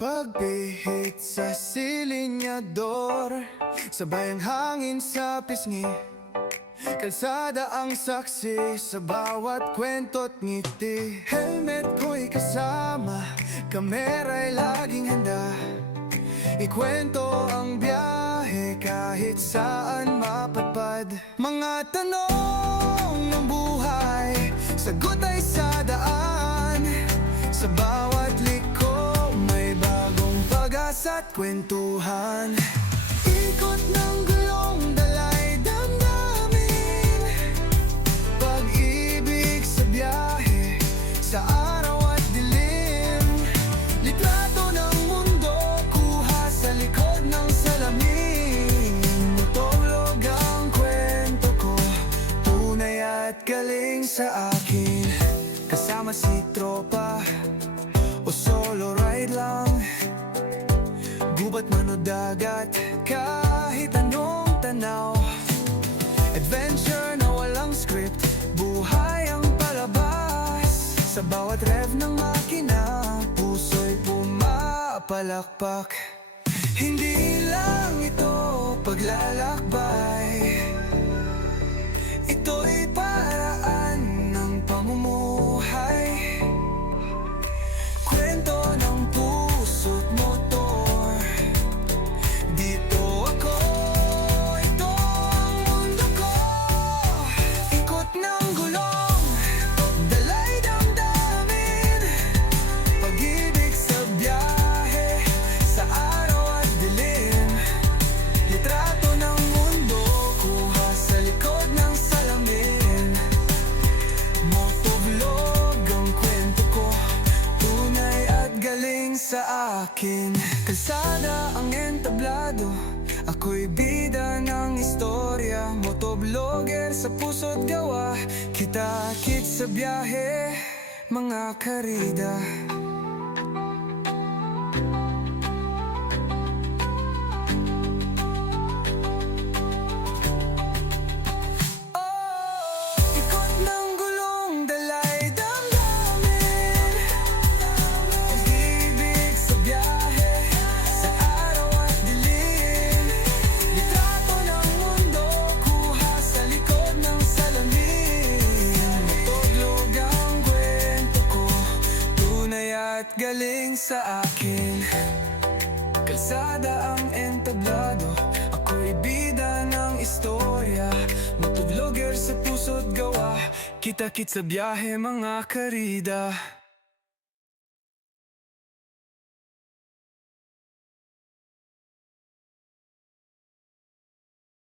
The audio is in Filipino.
Pagpihit sa silinyador, sabay ang hangin sa pisngi. Kalsada ang saksi sa bawat kwento't ngiti. Helmet ko'y kasama, kamera'y laging handa. Ikwento ang biyahe kahit saan mapadpad. Mga tanong ng buhay, sagot ay sa daan. Sa bawat liko may bagong pag-asa't kwentuhan. Ikot ng gulong, dalay damdamin. Pag-ibig sa biyahe, sa araw at dilim. Litrato ng mundo, kuha sa likod ng salamin. Motulog ang kwento ko, tunay at galing sa akin. Kasama si tropa o solo ride lang, gubat man o dagat, kahit anong tanaw. Adventure na walang script, buhay ang palabas. Sa bawat rev ng makina, puso'y pumapalakpak. Hindi lang ito paglalakbay, ito'y paraan ng pamumuhay. Kwento ng puso't motor, dito ako, ito ang mundo ko. Ikot ng gulong, dalay damdamin. Pag-ibig sa biyahe, sa araw at dilim. Litrato ng mundo, kuha sa likod ng salamin. Motovlog ang kwento ko, tunay at galing sa akin. Kalsada ang entablado, ako'y bida ng istorya. Motovlogger sa puso't gawa, kita-kit sa biyahe, mga karida. Ikot ng gulong, dalay damdamin. Pag-ibig sa biyahe, sa araw at dilim. Litrato ng mundo, kuha sa likod ng salamin. Matuglog ang kwento ko, tunay at galing sa akin. Kalsada ang entablado, ako'y bida ng istorya. Motovlogger sa puso't gawa, kita-kit sa biyahe, mga karida.